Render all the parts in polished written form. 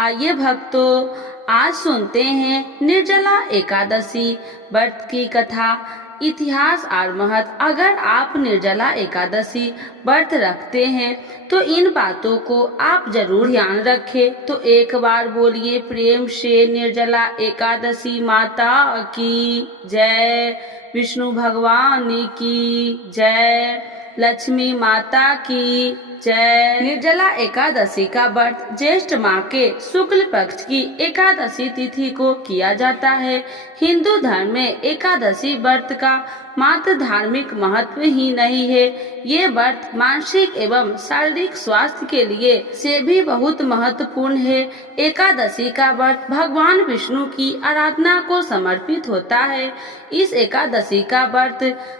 आइए भक्तों, आज सुनते हैं निर्जला एकादशी व्रत की कथा, इतिहास और महत्व। अगर आप निर्जला एकादशी व्रत रखते हैं तो इन बातों को आप जरूर ध्यान रखें। तो एक बार बोलिए प्रेम से, निर्जला एकादशी माता की जय, विष्णु भगवान की जय, लक्ष्मी माता की जय। निर्जला एकादशी का व्रत ज्येष्ठ माह के शुक्ल पक्ष की एकादशी तिथि को किया जाता है। हिंदू धर्म में एकादशी व्रत का मात्र धार्मिक महत्व ही नहीं है, ये व्रत मानसिक एवं शारीरिक स्वास्थ्य के लिए से भी बहुत महत्वपूर्ण है। एकादशी का व्रत भगवान विष्णु की आराधना को समर्पित होता है। इस एकादशी का व्रत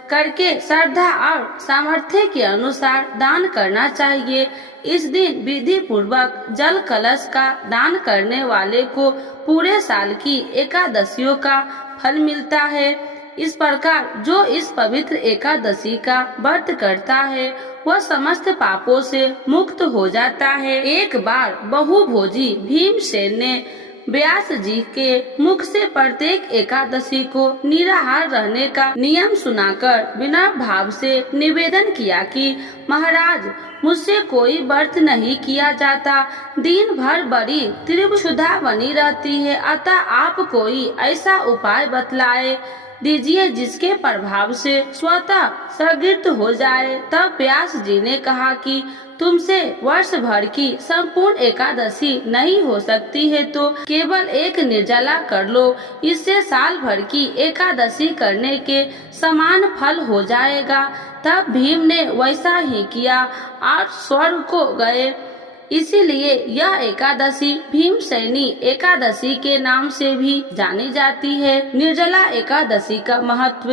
करके श्रद्धा और सामर्थ्य के अनुसार दान करना चाहिए। इस दिन विधि पूर्वक जल कलश का दान करने वाले को पूरे साल की एकादशियों का फल मिलता है। इस प्रकार जो इस पवित्र एकादशी का व्रत करता है वह समस्त पापों से मुक्त हो जाता है। एक बार बहुभोजी भीमसेन ने व्यास जी के मुख से प्रत्येक एकादशी को निराहार रहने का नियम सुनाकर विनम्र भाव से निवेदन किया कि महाराज, मुझसे कोई व्रत नहीं किया जाता, दिन भर बड़ी तीव्र क्षुधा बनी रहती है, अतः आप कोई ऐसा उपाय बतलाए दीजिए जिसके प्रभाव से स्वतः सगित हो जाए। तब व्यास जी ने कहा कि तुमसे वर्ष भर की संपूर्ण एकादशी नहीं हो सकती है तो केवल एक निर्जला कर लो, इससे साल भर की एकादशी करने के समान फल हो जाएगा। तब भीम ने वैसा ही किया और स्वर्ग को गए। इसीलिए यह एकादशी भीमसेनी एकादशी के नाम से भी जानी जाती है। निर्जला एकादशी का महत्व।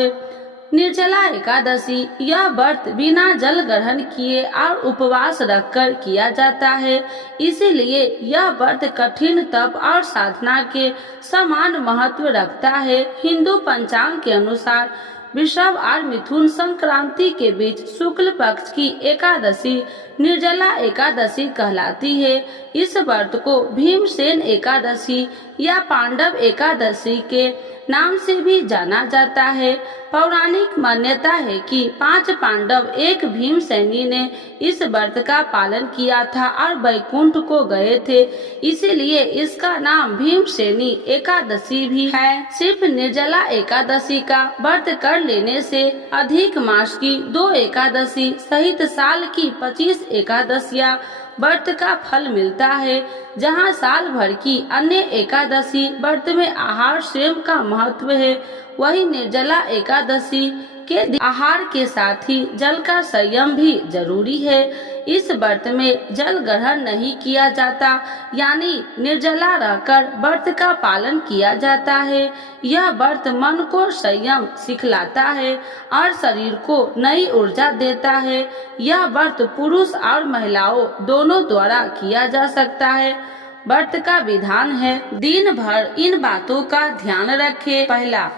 निर्जला एकादशी यह व्रत बिना जल ग्रहण किए और उपवास रखकर किया जाता है। इसीलिए यह व्रत कठिन तप और साधना के समान महत्व रखता है। हिंदू पंचांग के अनुसार वृषभ और मिथुन संक्रांति के बीच शुक्ल पक्ष की एकादशी निर्जला एकादशी कहलाती है। इस व्रत को भीमसेन एकादशी या पांडव एकादशी के नाम से भी जाना जाता है। पौराणिक मान्यता है कि 5 पांडव एक भीमसेनी ने इस व्रत का पालन किया था और वैकुंठ को गए थे, इसीलिए इसका नाम भीमसेनी एकादशी भी है। सिर्फ निर्जला एकादशी का व्रत कर लेने से अधिक मास की 2 एकादशी सहित साल की 25 एकादशियां व्रत का फल मिलता है। जहां साल भर की अन्य एकादशी व्रत में आहार सेवन का महत्व है, वही निर्जला एकादशी के आहार के साथ ही जल का संयम भी जरूरी है। इस व्रत में जल ग्रहण नहीं किया जाता, यानी निर्जला रहकर व्रत का पालन किया जाता है। यह व्रत मन को संयम सिखलाता है और शरीर को नई ऊर्जा देता है। यह व्रत पुरुष और महिलाओं दोनों द्वारा किया जा सकता है। व्रत का विधान है, दिन भर इन बातों का ध्यान रखें। पहला,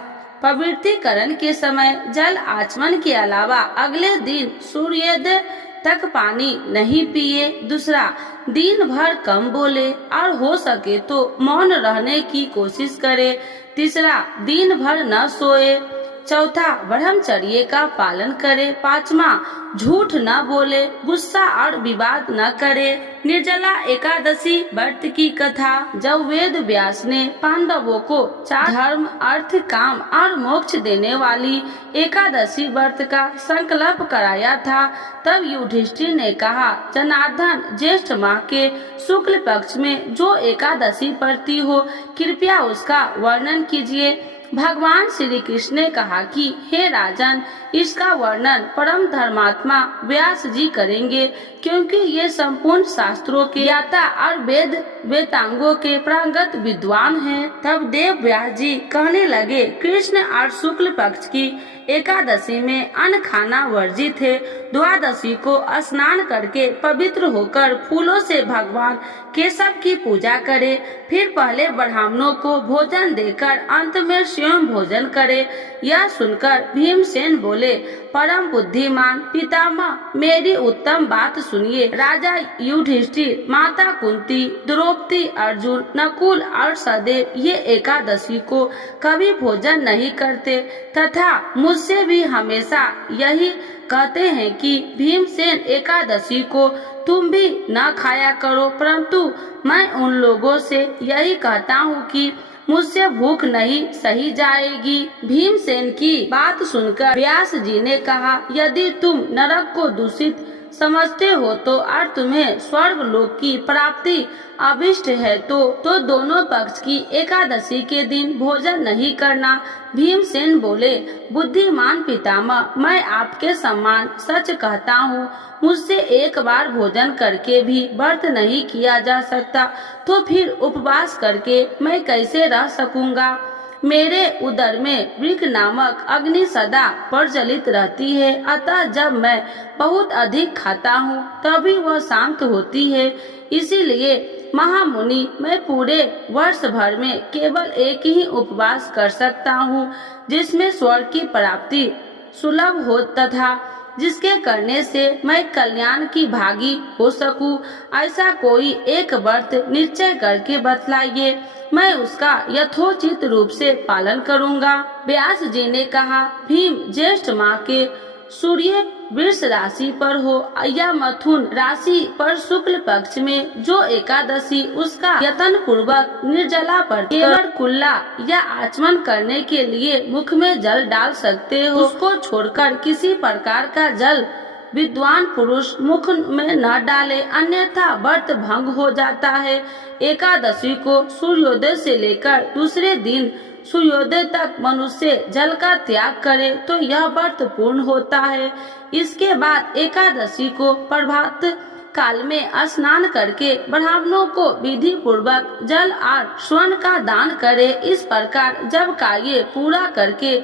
पवित्रीकरण के समय जल आचमन के अलावा अगले दिन सूर्योदय तक पानी नहीं पिए। दूसरा, दिन भर कम बोले और हो सके तो मौन रहने की कोशिश करे। तीसरा, दिन भर न सोए। चौथा, ब्रह्मचर्य का पालन करे। पांचवा, झूठ न बोले, गुस्सा और विवाद न करे। निर्जला एकादशी व्रत की कथा। जब वेद व्यास ने पांडवों को 4 धर्म, अर्थ, काम और मोक्ष देने वाली एकादशी व्रत का संकल्प कराया था, तब युधिष्ठिर ने कहा, जनार्दन, ज्येष्ठ माह के शुक्ल पक्ष में जो एकादशी पड़ती हो, कृपया उसका वर्णन कीजिए। भगवान श्री कृष्ण ने कहा कि हे राजन, इसका वर्णन परम धर्मात्मा व्यास जी करेंगे, क्योंकि ये संपूर्ण शास्त्रों के ज्ञाता और वेद वेदांगों के प्रांगत विद्वान हैं। तब देव व्यास जी कहने लगे, कृष्ण और शुक्ल पक्ष की एकादशी में अन्न खाना वर्जित है। द्वादशी को स्नान करके पवित्र होकर फूलों से भगवान केशव की पूजा करे, फिर पहले ब्राह्मणों को भोजन देकर अंत में स्वयं भोजन करे। यह सुनकर भीमसेन बोले, परम बुद्धिमान पितामह, मेरी उत्तम बात सुनिए। राजा युधिष्ठिर, माता कुंती, द्रौपदी, अर्जुन, नकुल और सहदेव ये एकादशी को कभी भोजन नहीं करते तथा मुझसे भी हमेशा यही कहते हैं कि भीमसेन एकादशी को तुम भी न खाया करो, परंतु मैं उन लोगों से यही कहता हूँ कि मुझसे भूख नहीं सही जाएगी। भीमसेन की बात सुनकर व्यास जी ने कहा, यदि तुम नरक को दूषित समझते हो तो और तुम्हें स्वर्ग लोक की प्राप्ति अभिष्ट है तो दोनों पक्ष की एकादशी के दिन भोजन नहीं करना। भीमसेन बोले, बुद्धिमान पितामह, मैं आपके सम्मान सच कहता हूँ, मुझसे एक बार भोजन करके भी व्रत नहीं किया जा सकता, तो फिर उपवास करके मैं कैसे रह सकूंगा। मेरे उदर में वृक नामक अग्नि सदा प्रज्वलित रहती है, अतः जब मैं बहुत अधिक खाता हूँ तभी वह शांत होती है। इसीलिए महामुनि, मैं पूरे वर्ष भर में केवल एक ही उपवास कर सकता हूँ जिसमें स्वर्ग की प्राप्ति सुलभ हो तथा जिसके करने से मैं कल्याण की भागी हो सकूं। ऐसा कोई एक व्रत निश्चय करके बतलाइए, मैं उसका यथोचित रूप से पालन करूंगा। व्यास जी ने कहा, भीम, ज्येष्ठ माह के सूर्य वृष राशि पर हो या मथुन राशि पर शुक्ल पक्ष में जो एकादशी उसका यत्न पूर्वक निर्जला पर केवल कुल्ला या आचमन करने के लिए मुख में जल डाल सकते हो, उसको छोड़कर किसी प्रकार का जल विद्वान पुरुष मुख में न डाले, अन्यथा व्रत भंग हो जाता है। एकादशी को सूर्योदय से लेकर दूसरे दिन सूर्योदय तक मनुष्य जल का त्याग करे तो यह व्रत पूर्ण होता है। इसके बाद एकादशी को प्रभात काल में स्नान करके ब्राह्मणों को विधि पूर्वक जल और स्वर्ण का दान करे। इस प्रकार जब कार्य पूरा करके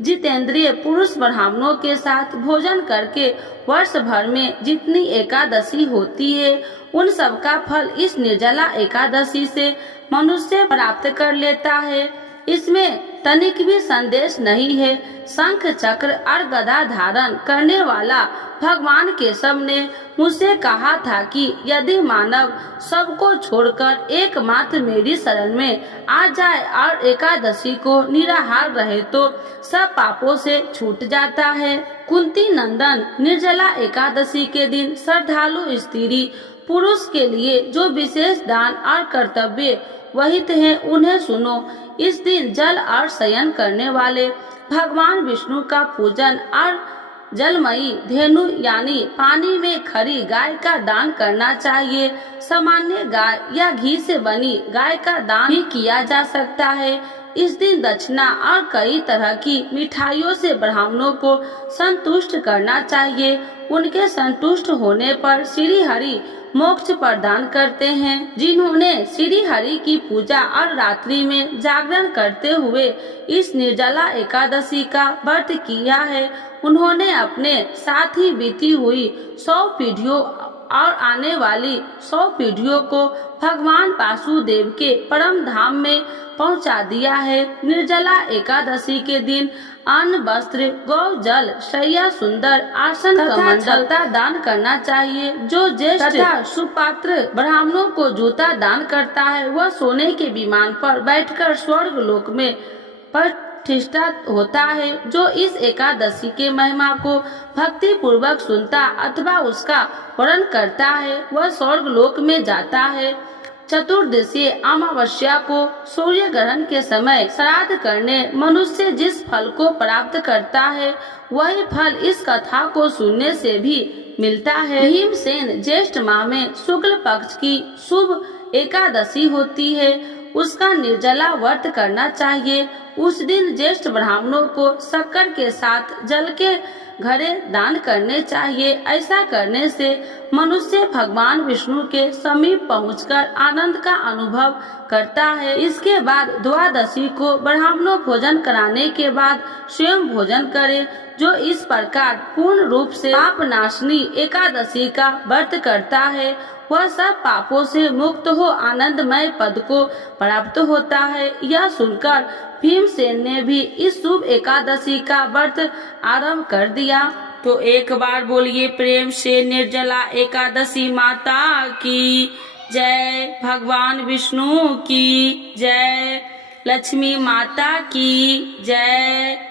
जितेंद्रिय पुरुष ब्राह्मणों के साथ भोजन करके वर्ष भर में जितनी एकादशी होती है उन सब का फल इस निर्जला एकादशी से मनुष्य प्राप्त कर लेता है। इसमें तनिक भी संदेश नहीं है। शंख चक्र और गदा धारण करने वाला भगवान केशव ने मुझसे कहा था कि यदि मानव सबको छोड़कर एकमात्र मेरी शरण में आ जाए और एकादशी को निराहार रहे तो सब पापों से छूट जाता है। कुंती नंदन, निर्जला एकादशी के दिन श्रद्धालु स्त्री पुरुष के लिए जो विशेष दान और कर्तव्य वहित हैं उन्हें सुनो। इस दिन जल और शयन करने वाले भगवान विष्णु का पूजन और जलमयी धेनु यानी पानी में खड़ी गाय का दान करना चाहिए। सामान्य गाय या घी से बनी गाय का दान भी किया जा सकता है। इस दिन दक्षिणा और कई तरह की मिठाइयों से ब्राह्मणों को संतुष्ट करना चाहिए। उनके संतुष्ट होने पर श्री हरि मोक्ष प्रदान करते हैं। जिन्होंने श्री हरि की पूजा और रात्रि में जागरण करते हुए इस निर्जला एकादशी का व्रत किया है उन्होंने अपने साथ ही बीती हुई 100 पीढ़ियों और आने वाली 100 पीढ़ियों को भगवान वासुदेव के परम धाम में पहुंचा दिया है। निर्जला एकादशी के दिन अन्न, वस्त्र, गौ जल, शैया, सुंदर आसन, कमंडल का दान करना चाहिए। जो ज्येष्ठ तथा सुपात्र ब्राह्मणों को जूता दान करता है वह सोने के विमान पर बैठकर स्वर्ग लोक में प्रतिष्ठा होता है। जो इस एकादशी के महिमा को भक्ति पूर्वक सुनता अथवा उसका वर्णन करता है वह स्वर्ग लोक में जाता है। चतुर्दशी अमावस्या को सूर्य ग्रहण के समय श्राद्ध करने मनुष्य जिस फल को प्राप्त करता है वही फल इस कथा को सुनने से भी मिलता है। भीमसेन, ज्येष्ठ माह में शुक्ल पक्ष की शुभ एकादशी होती है, उसका निर्जला व्रत करना चाहिए। उस दिन ज्येष्ठ ब्राह्मणों को शक्कर के साथ जल के घड़े दान करने चाहिए। ऐसा करने से मनुष्य भगवान विष्णु के समीप पहुंचकर आनंद का अनुभव करता है। इसके बाद द्वादशी को ब्राह्मणों भोजन कराने के बाद स्वयं भोजन करे। जो इस प्रकार पूर्ण रूप से पाप नाशनी एकादशी का व्रत करता है वह सब पापों से मुक्त हो आनंदमय पद को प्राप्त होता है। यह सुनकर भीमसेन ने भी इस शुभ एकादशी का व्रत आरंभ कर दिया। तो एक बार बोलिए प्रेम से निर्जला एकादशी माता की जय, भगवान विष्णु की जय, लक्ष्मी माता की जय।